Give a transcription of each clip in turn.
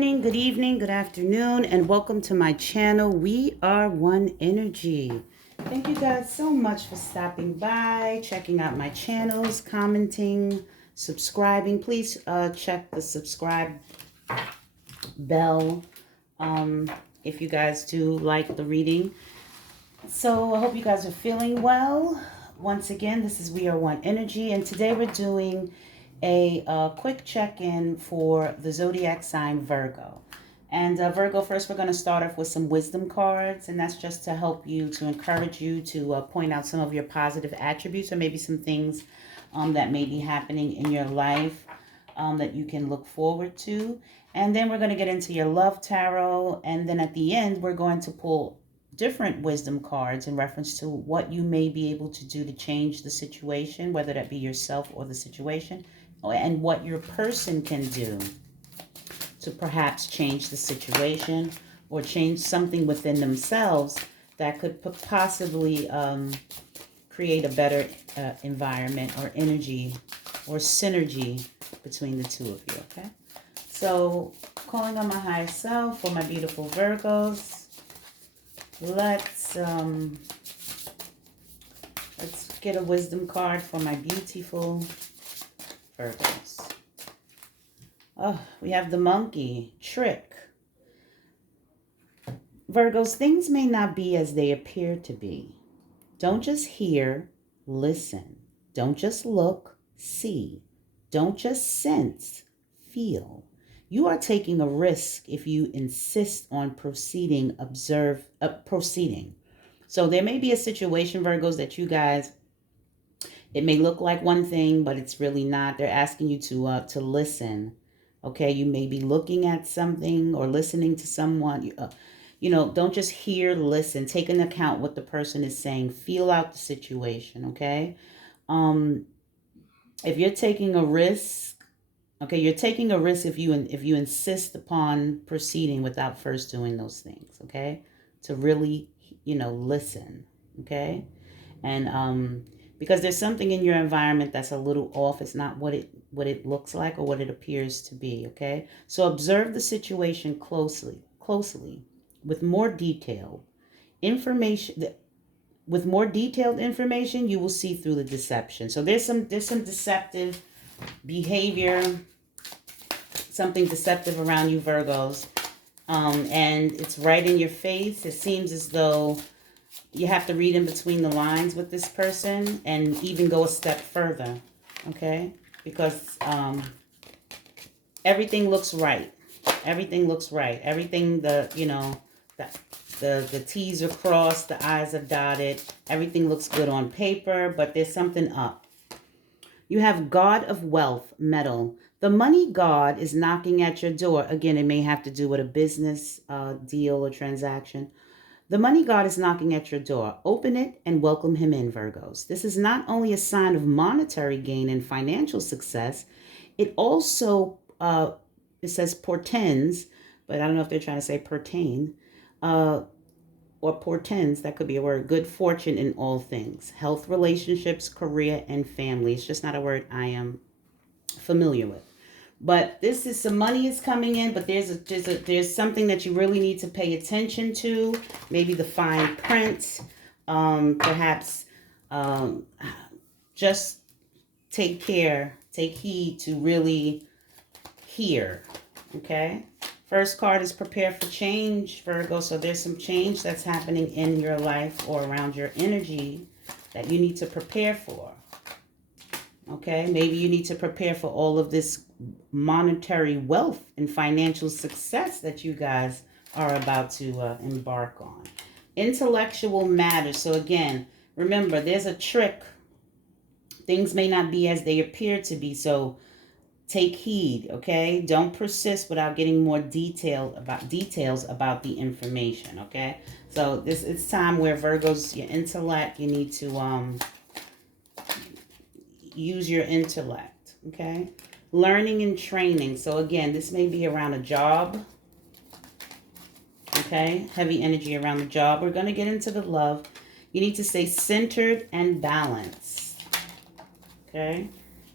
morning, good evening, good afternoon, and welcome to my channel. We are one energy. Thank you guys so much for stopping by, checking out my channels, commenting, subscribing. Please check the subscribe bell if you guys do like the reading. So I hope you guys are feeling well. Once again, this is We Are One Energy, and today we're doing a quick check-in for the zodiac sign Virgo. And Virgo, first we're going to start off with some wisdom cards, and that's just to help you, to encourage you to point out some of your positive attributes or maybe some things that may be happening in your life that you can look forward to. And then we're going to get into your love tarot, and then at the end we're going to pull different wisdom cards in reference to what you may be able to do to change the situation, whether that be yourself or the situation, and what your person can do to perhaps change the situation or change something within themselves that could possibly create a better environment or energy or synergy between the two of you, okay? So, calling on my higher self for my beautiful Virgos, let's get a wisdom card for my beautiful Virgos. Oh, we have the monkey, trick. Virgos, things may not be as they appear to be. Don't just hear, listen. Don't just look, see. Don't just sense, feel. You are taking a risk if you insist on proceeding. So there may be a situation, Virgos, that you guys, it may look like one thing, but it's really not. They're asking you to listen. Okay, you may be looking at something or listening to someone. Don't just hear, listen. Take into account what the person is saying. Feel out the situation, okay? If you're taking a risk, okay, you're taking a risk if you insist upon proceeding without first doing those things, okay? To really, listen, okay? And because there's something in your environment that's a little off. It's not what it looks like or what it appears to be, okay? So observe the situation closely, with more detailed information. With more detailed information, you will see through the deception. So there's some deceptive behavior, something deceptive around you, Virgos, and it's right in your face. It seems as though you have to read in between the lines with this person and even go a step further, okay? Because everything looks right. Everything looks right. Everything, the T's are crossed, the I's are dotted. Everything looks good on paper, but there's something up. You have God of Wealth, Metal. The money god is knocking at your door. Again, it may have to do with a business deal or transaction. The money god is knocking at your door. Open it and welcome him in, Virgos. This is not only a sign of monetary gain and financial success, it also, it says portends, but I don't know if they're trying to say pertain, or portends, that could be a word, good fortune in all things. Health, relationships, career, and family. It's just not a word I am familiar with. But this is some money is coming in, but there's something that you really need to pay attention to. Maybe the fine print, perhaps just take heed to really hear, okay? First card is prepare for change, Virgo. So there's some change that's happening in your life or around your energy that you need to prepare for. Okay, maybe you need to prepare for all of this monetary wealth and financial success that you guys are about to embark on. Intellectual matters. So again, remember, there's a trick. Things may not be as they appear to be. So take heed, okay? Don't persist without getting more details about the information, okay? So it's time where Virgos, your intellect, you need to use your intellect, okay? Learning and training. So again, this may be around a job, okay? Heavy energy around the job. We're going to get into the love. You need to stay centered and balanced, okay?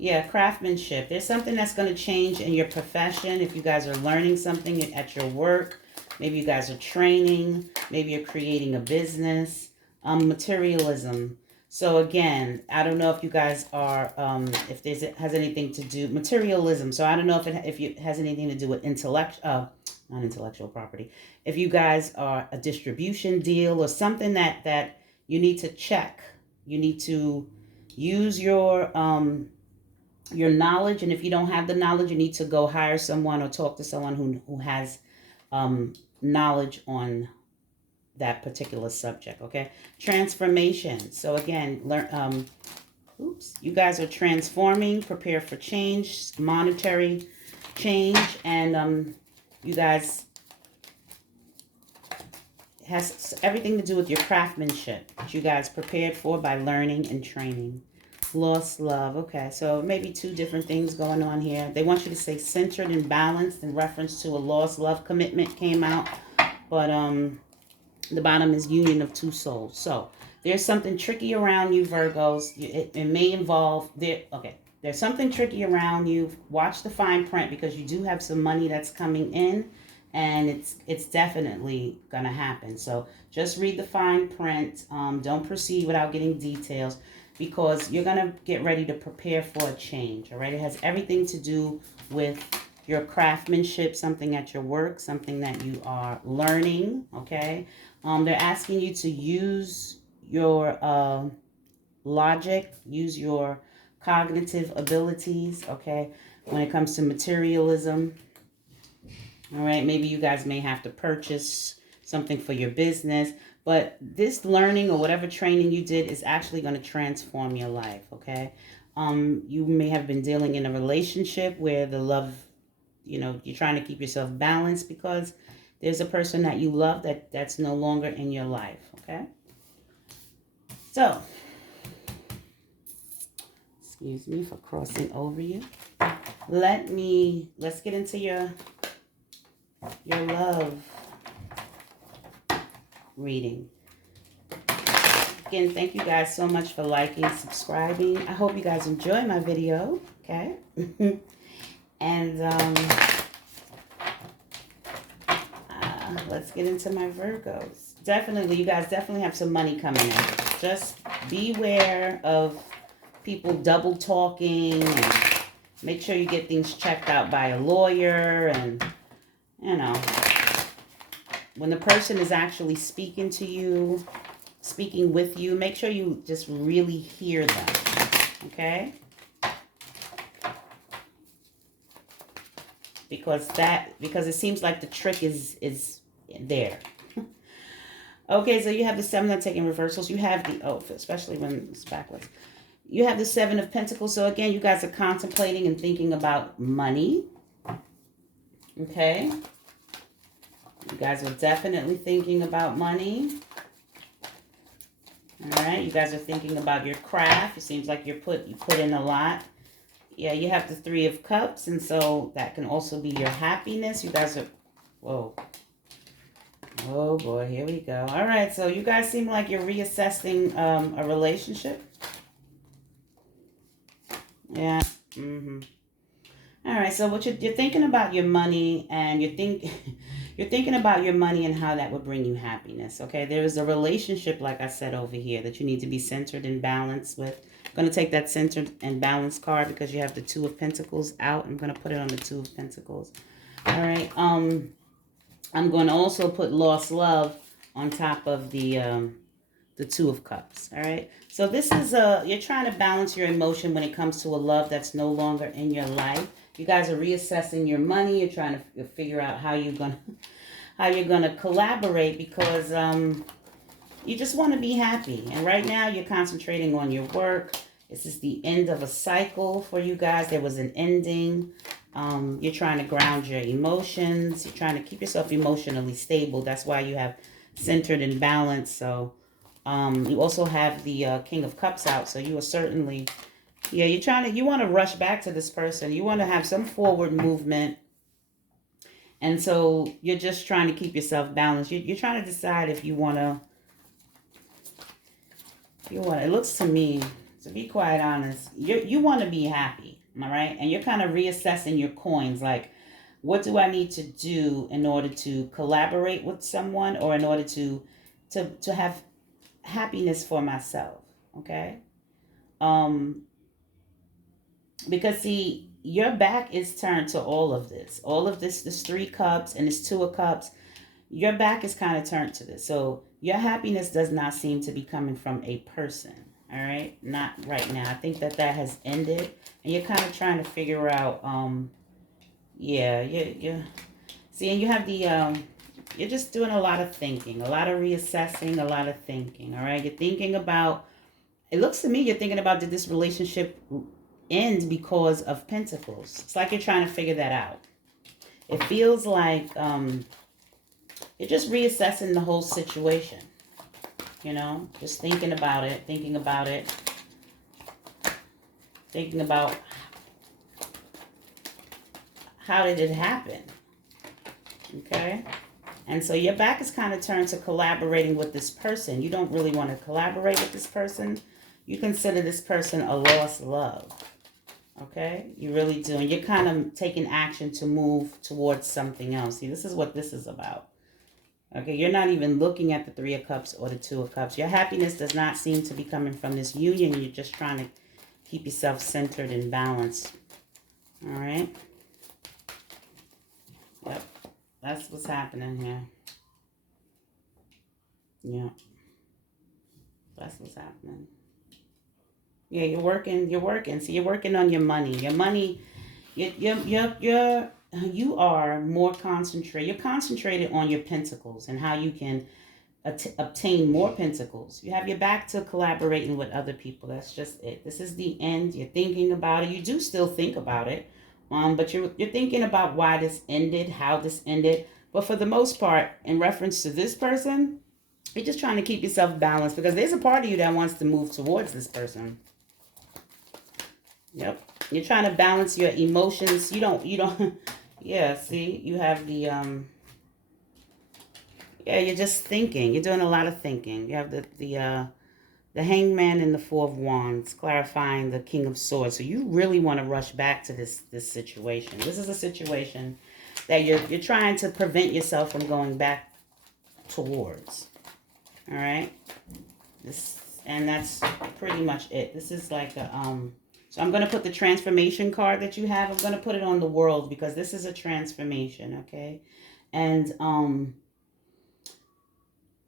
Yeah, craftsmanship. There's something that's going to change in your profession. If you guys are learning something at your work, maybe you guys are training, maybe you're creating a business. Materialism. So again, I don't know if you guys are, if there's it has anything to do materialism. So I don't know if it has anything to do with not intellectual property. If you guys are a distribution deal or something that you need to check, you need to use your knowledge, and if you don't have the knowledge, you need to go hire someone or talk to someone who has knowledge on that particular subject. Okay, transformation. So again, learn. You guys are transforming, prepare for change, monetary change, and you guys has everything to do with your craftsmanship that you guys prepared for by learning and training. Lost love. Okay, so maybe two different things going on here. They want you to say centered and balanced in reference to a lost love commitment came out, but the bottom is union of two souls. So there's something tricky around you, Virgos. It may involve there. Okay, there's something tricky around you. Watch the fine print because you do have some money that's coming in, and it's definitely gonna happen. So just read the fine print. Don't proceed without getting details because you're gonna get ready to prepare for a change. All right, it has everything to do with your craftsmanship, something at your work, something that you are learning. Okay. They're asking you to use your logic, use your cognitive abilities, okay, when it comes to materialism. All right, maybe you guys may have to purchase something for your business, but this learning or whatever training you did is actually going to transform your life, okay? You may have been dealing in a relationship where the love, you're trying to keep yourself balanced because there's a person that you love that's no longer in your life, okay? So, excuse me for crossing over you. Let's get into your love reading. Again, thank you guys so much for liking, subscribing. I hope you guys enjoy my video, okay? And let's get into my Virgos. Definitely, you guys definitely have some money coming in. Just beware of people double talking and make sure you get things checked out by a lawyer. And, when the person is actually speaking to you, speaking with you, make sure you just really hear them, okay? Because it seems like the trick is there. Okay, so you have the 7 of taking reversals. You have especially when it's backwards. You have the 7 of Pentacles. So again, you guys are contemplating and thinking about money. Okay. You guys are definitely thinking about money. All right. You guys are thinking about your craft. It seems like you put in a lot. Yeah, you have the 3 of Cups, and so that can also be your happiness. You guys are, whoa. Oh boy, here we go. All right, so you guys seem like you're reassessing a relationship. Yeah. All right, so what you're thinking about your money, and you're thinking about your money and how that would bring you happiness. Okay, there is a relationship, like I said over here, that you need to be centered and balanced with. I'm going to take that centered and balanced card because you have the 2 of Pentacles out. I'm going to put it on the 2 of Pentacles. All right. I'm going to also put lost love on top of the 2 of Cups. All right. So this is you're trying to balance your emotion when it comes to a love that's no longer in your life. You guys are reassessing your money. You're trying to figure out how you're gonna collaborate because you just want to be happy. And right now you're concentrating on your work. This is the end of a cycle for you guys. There was an ending. You're trying to ground your emotions. You're trying to keep yourself emotionally stable. That's why you have centered and balanced. So you also have the King of Cups out. So you are certainly, yeah, you want to rush back to this person. You want to have some forward movement. And so you're just trying to keep yourself balanced. You're trying to decide if you want to, it looks to me So be quite honest. You want to be happy, all right? And you're kind of reassessing your coins. Like, what do I need to do in order to collaborate with someone, or in order to have happiness for myself? Okay. Um, because see, your back is turned to all of this. All of this 3 cups and this 2 of cups. Your back is kind of turned to this. So your happiness does not seem to be coming from a person. All right, not right now. I think that has ended, and you're kind of trying to figure out. Yeah, you see, and you have the you're just doing a lot of thinking, a lot of reassessing, a lot of thinking. All right, you're thinking about. It looks to me you're thinking about, did this relationship end because of Pentacles? It's like you're trying to figure that out. It feels like you're just reassessing the whole situation. You know, just thinking about it, thinking about how did it happen. Okay. And so your back is kind of turned to collaborating with this person. You don't really want to collaborate with this person. You consider this person a lost love. Okay? You really do. And you're kind of taking action to move towards something else. See, this is what this is about. Okay, you're not even looking at the 3 of cups or the 2 of cups. Your happiness does not seem to be coming from this union. You're just trying to keep yourself centered and balanced. All right? Yep. That's what's happening here. Yeah. That's what's happening. Yeah, you're working. So you're working on your money. Your money, you are more concentrated. You're concentrated on your pentacles and how you can obtain more pentacles. You have your back to collaborating with other people. That's just it. This is the end. You're thinking about it. You do still think about it, but you're thinking about why this ended, how this ended. But for the most part, in reference to this person, you're just trying to keep yourself balanced, because there's a part of you that wants to move towards this person. Yep. You're trying to balance your emotions. You don't, yeah, see, you have the, yeah, you're just thinking. You're doing a lot of thinking. You have the Hangman and the 4 of Wands, clarifying the King of Swords. So you really want to rush back to this situation. This is a situation that you're trying to prevent yourself from going back towards. All right. And that's pretty much it. This is like a, so I'm going to put the transformation card that you have. I'm going to put it on the world, because this is a transformation, okay? And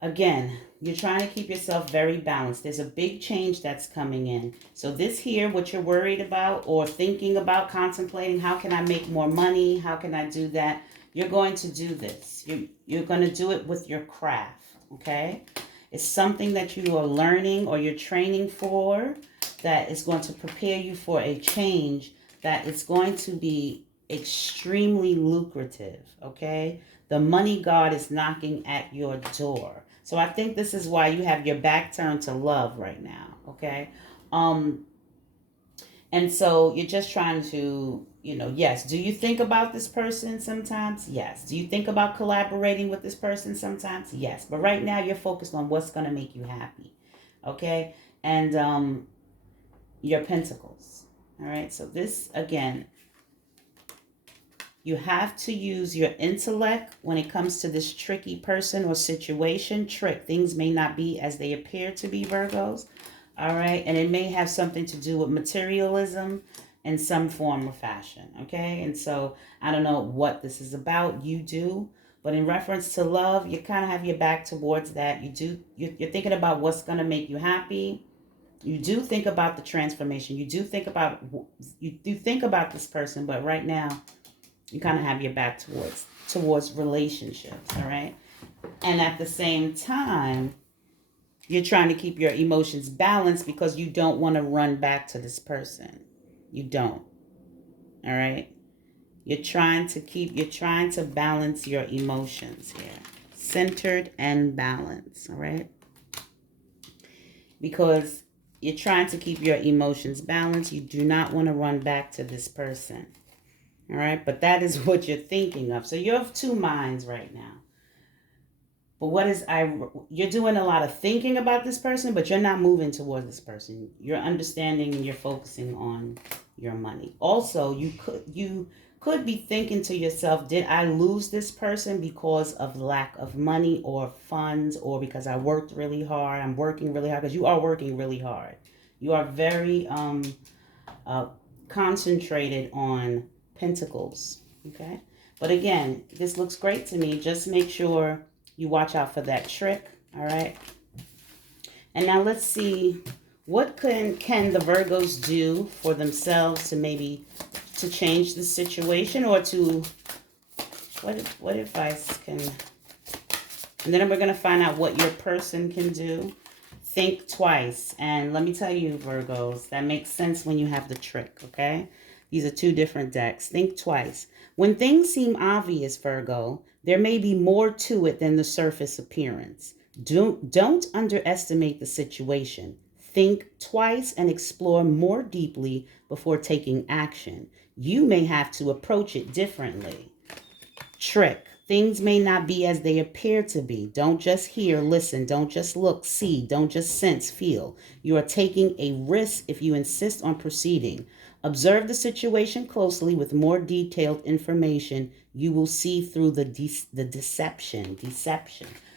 again, you're trying to keep yourself very balanced. There's a big change that's coming in. So this here, what you're worried about or thinking about, contemplating, how can I make more money? How can I do that? You're going to do this. You're going to do it with your craft, okay? It's something that you are learning or you're training for, that is going to prepare you for a change that is going to be extremely lucrative, okay? The money god is knocking at your door. So I think this is why you have your back turned to love right now, okay? And so you're just trying to, yes. Do you think about this person sometimes? Yes. Do you think about collaborating with this person sometimes? Yes. But right now you're focused on what's going to make you happy, okay? And your pentacles, all right? So this, again, you have to use your intellect when it comes to this tricky person or situation. Things may not be as they appear to be, Virgos. All right. And it may have something to do with materialism in some form or fashion. Okay. And so I don't know what this is about. You do. But in reference to love, you kind of have your back towards that. You're thinking about what's going to make you happy. You do think about the transformation. You do think about this person. But right now, you kind of have your back towards relationships, all right? And at the same time, you're trying to keep your emotions balanced, because you don't want to run back to this person. You don't, all right? You're trying to balance your emotions here. Centered and balanced, all right? Because you're trying to keep your emotions balanced. You do not want to run back to this person. All right, but that is what you're thinking of. So you have 2 minds right now. But you're doing a lot of thinking about this person, but you're not moving towards this person. You're understanding and you're focusing on your money. Also, you could be thinking to yourself, did I lose this person because of lack of money or funds, or because I worked really hard? I'm working really hard, because you are working really hard. You are very uh, concentrated on pentacles. Okay. But again, this looks great to me. Just make sure you watch out for that trick. All right. And now let's see, what can the Virgos do for themselves to maybe to change the situation, or to what advice can, and then we're going to find out what your person can do. Think twice. And let me tell you, Virgos, that makes sense when you have the trick, okay? These are two different decks. Think twice. When things seem obvious, Virgo, there may be more to it than the surface appearance. Don't underestimate the situation. Think twice and explore more deeply before taking action. You may have to approach it differently. Trick. Things may not be as they appear to be. Don't just hear, listen. Don't just look, see. Don't just sense, feel. You are taking a risk if you insist on proceeding. Observe the situation closely with more detailed information. You will see through the deception.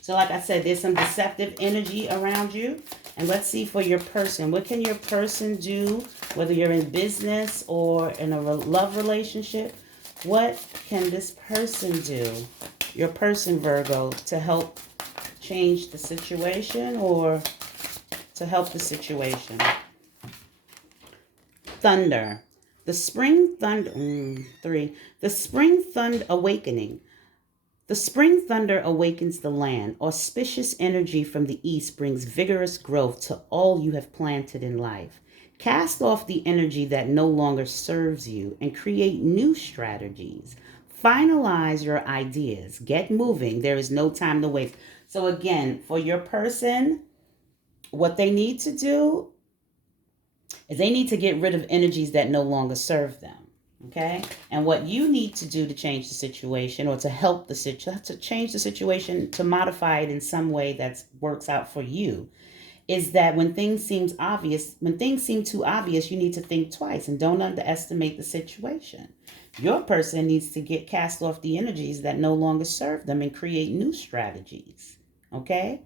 So like I said, there's some deceptive energy around you. And let's see for your person. What can your person do, whether you're in business or in a love relationship? What can this person do, your person, Virgo, to help change the situation or to help the situation? Thunder. The spring thunder. 3. The spring thunder awakening. The spring thunder awakens the land. Auspicious energy from the east brings vigorous growth to all you have planted in life. Cast off the energy that no longer serves you and create new strategies. Finalize your ideas. Get moving. There is no time to waste. So again, for your person, what they need to do is they need to get rid of energies that no longer serve them. Okay? And what you need to do to change the situation, or to help to change the situation, to modify it in some way that works out for you, is that when things seem too obvious, you need to think twice and don't underestimate the situation. Your person needs to cast off the energies that no longer serve them and create new strategies. Okay?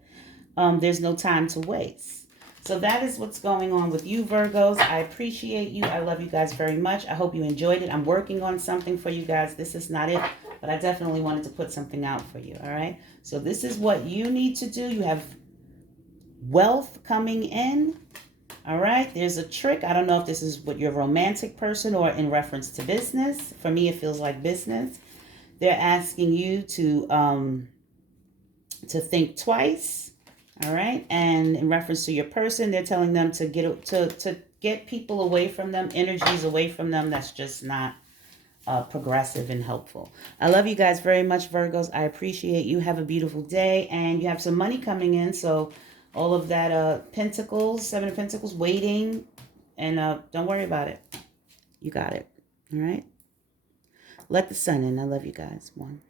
There's no time to waste. So that is what's going on with you, Virgos. I appreciate you. I love you guys very much. I hope you enjoyed it. I'm working on something for you guys. This is not it, but I definitely wanted to put something out for you. All right? So this is what you need to do. You have wealth coming in. All right, there's a trick. I don't know if this is with your romantic person or in reference to business. For me, it feels like business. They're asking you to think twice. All right, and in reference to your person, they're telling them to get people away from them, energies away from them. That's just not progressive and helpful. I love you guys very much, Virgos. I appreciate you. Have a beautiful day, and you have some money coming in, so all of that pentacles, 7 of Pentacles, waiting, and don't worry about it. You got it. All right. Let the sun in. I love you guys. 1.